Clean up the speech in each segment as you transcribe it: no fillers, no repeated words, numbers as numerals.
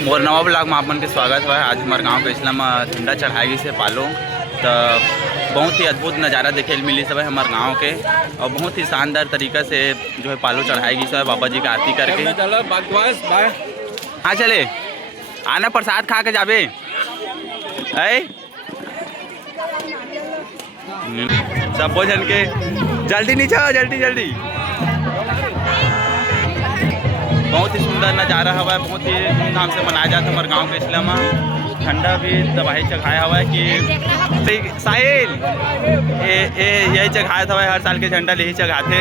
मोर नवा ब्लॉग में आप मन के स्वागत है। आज हमारे गांव के इस्लाम झंडा चढ़ाएगी से पालो तो बहुत ही अद्भुत नज़ारा देखे मिली सब है हमारे गांव के, और बहुत ही शानदार तरीका से जो है पालो चढ़ाएगी सब बाबा जी का आरती करके। हाँ चले आना प्रसाद खा के जाबे सब भोजन के जल्दी नीचे आओ, जल्दी जल्दी। बहुत ही सुंदर नज़ारा हुआ है, बहुत ही धूमधाम से मनाया जाता है हमारे गांव के इस्लाम में। ठंडा भी दवाई चढ़ाया हुआ है कि साहिल यही चढ़ाया था हर साल के झंडा यही चढ़ाते।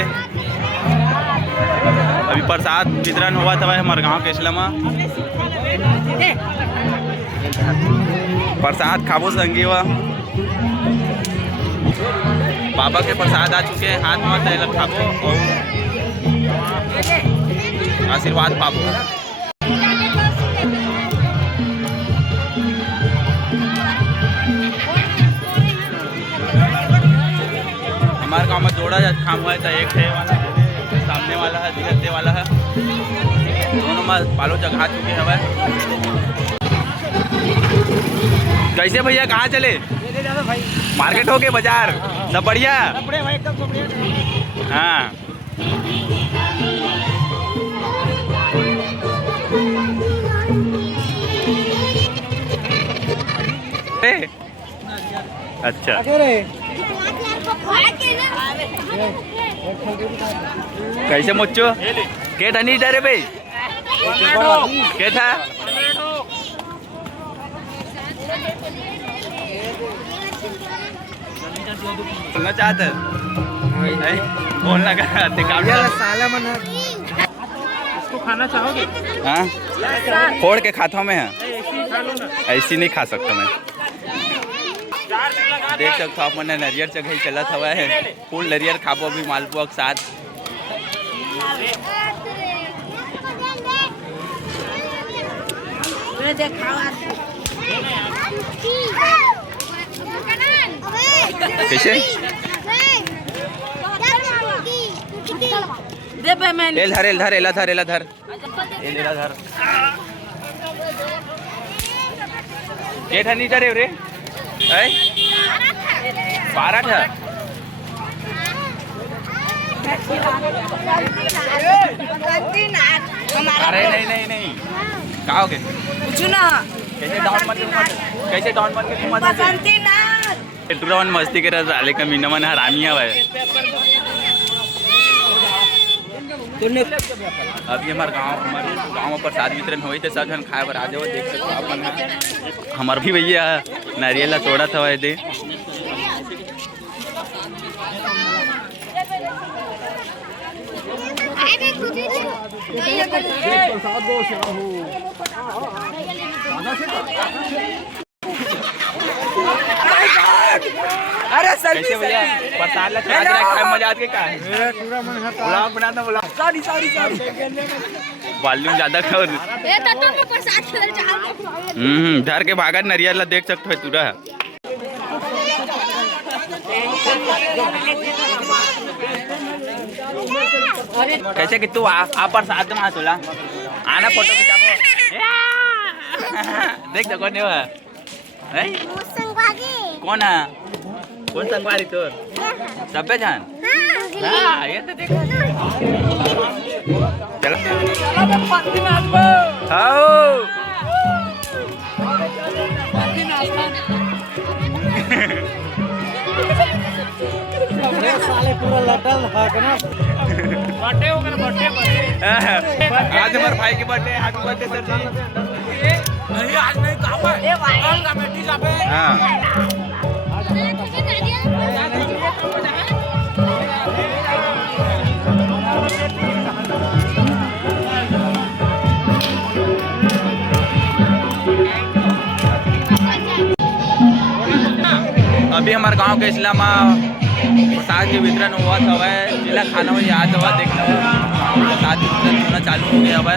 अभी प्रसाद वितरण हुआ था हमारे गांव के इस्लाम में। प्रसाद खाबो संगी हुआ, बाबा के प्रसाद आ चुके हैं, हाथ में तेल खाबो और आशीर्वाद पाबो। हमारे गांव में जोड़ा खाम हुआ है तो एक है वाला सामने वाला है, दिखते वाला है, दोनों में पालो जगह चुके हैं। कैसे भैया कहाँ चले? मार्केट हो के बाजार सब बढ़िया। हाँ अच्छा कैसे मुच्चो के था नहीं डरे भाई के था बोलना चाहते बोलना साला मन इसको खाना चाहोगे? हाँ फोड़ के खाता मैं ऐसी नहीं खा सकता मैं। देख सकते हो आप मैंने नरियर जगह चला हुआ है, फुल नरियर खाबो भी मालपुआ के साथ। कैसे एल धर ये ठनी डरे रे 12 था। अरे नहीं कहा हो गए कुछ ना। कैसे डाउन बन के तुरंत मस्ती के रस डाले का मीना मन हरामी है। अभी हमारे गांव में प्रसाद वितरण हुई थे, सब जन खाए पर आ जाओ। देख सकते हो अपन हमारे भी भैया नारियल तोड़ा था दे। अरे कैसे भैया प्रसाद मजा आती का ब्लॉग बनाता सॉरी वॉल्यूम ज्यादा कर धर के भागा नरियल देख सकते हो तुरा। कैसे कि तू आप प्रसाद में तुला आना फोटो खिंचाबो देख दो कौन है कौन है कौन संगवारी तोर सबे जान। हाँ ये तो देख चलो पूरा लटल बर्थडे हो गया। आज हमारे भाई की बर्थडे, हैप्पी बर्थडे सर जी। नहीं आज नहीं काम है कमेटी जाबे। हाँ अभी हमारे गांव के इस्लाम प्रसाद के वितरण हुआ था वह जिला खाना में याद हुआ देखना प्रसाद के वितरण होना चालू हो गया हुआ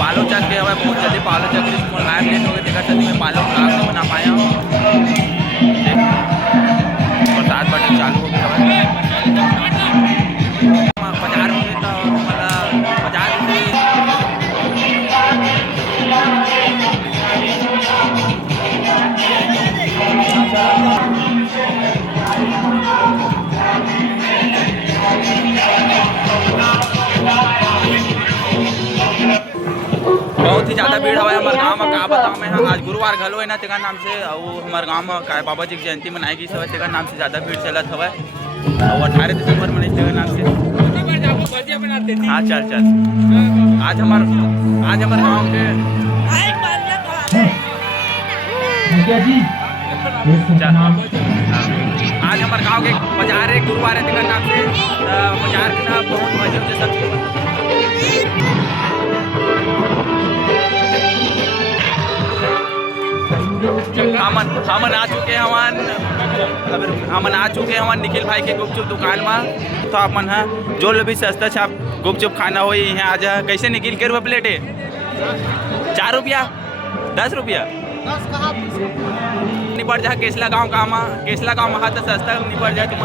पालो चल गया हुआ बहुत जल्दी पालो चल के लाइव लेट हो गए देखा चलती मैं पालो ब्लॉग बना पाया हूँ। प्रसाद बटन चालू हो गया हुआ बाजार में तो मतलब बाजार गाँव में का बताऊँ मैं आज गुरुवार घलो है ना तेकर नाम से और हमारे गाँव में काय बाबा जी की जयंती मनाई गई सब तेकर नाम से ज़्यादा भीड़ चलत हवा और 18 दिसंबर मनाई तेकर नाम से। हाँ चल आज हमार गाँव के आज हमारे गांव के बाजार है गुरुवार है तेकर नाम से बाजार के ना बहुत मजे से सब हमन आ चुके हैं निखिल भाई के गुपचुप दुकान में। तो आप मन है जो भी सस्ता छाप गुपचुप खाना हो यहाँ आज कैसे निखिल के रुपये प्लेट है 4 रुपया 10 रुपया निपट जा केसला गांव का केसला गांव में तो सस्ता निपट जाए तुम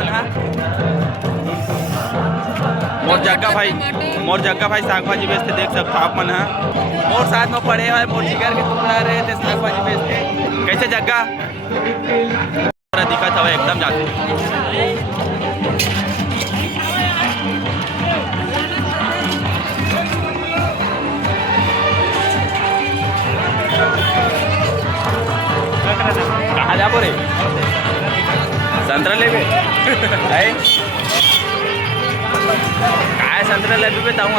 मोर जग्गा भाई साग भाजी बेचते देख सकते आप मन है मोर साथ में पड़े हुए मोर जिगर के टुकड़ा रहे थे साग भाजी बेचते कैसे जग्गा दिक्कत हवा एकदम जाते कहाँ जा रे संतरा ले काय संतरा ले बताऊँ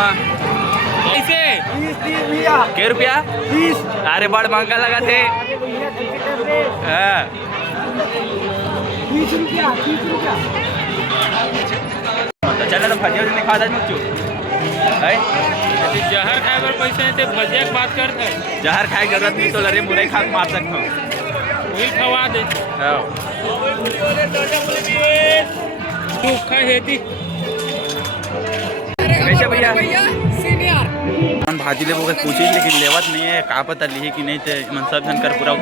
कैसे के रुपया 30 अरे बड़ महंगा लगा थे 30 रुपया चल तो भजिया नहीं खाता मुझे जहर खाए पर पैसे थे भजिया की बात करते जहर खाए जरूरत नहीं तो लड़े मुरई खा मार सकता हूँ वही खवा दे कैसे भैया भाजी ले पूछी लेकिन लेवत नहीं है का पता ली कि नहीं थे मन सब जन कर पूरा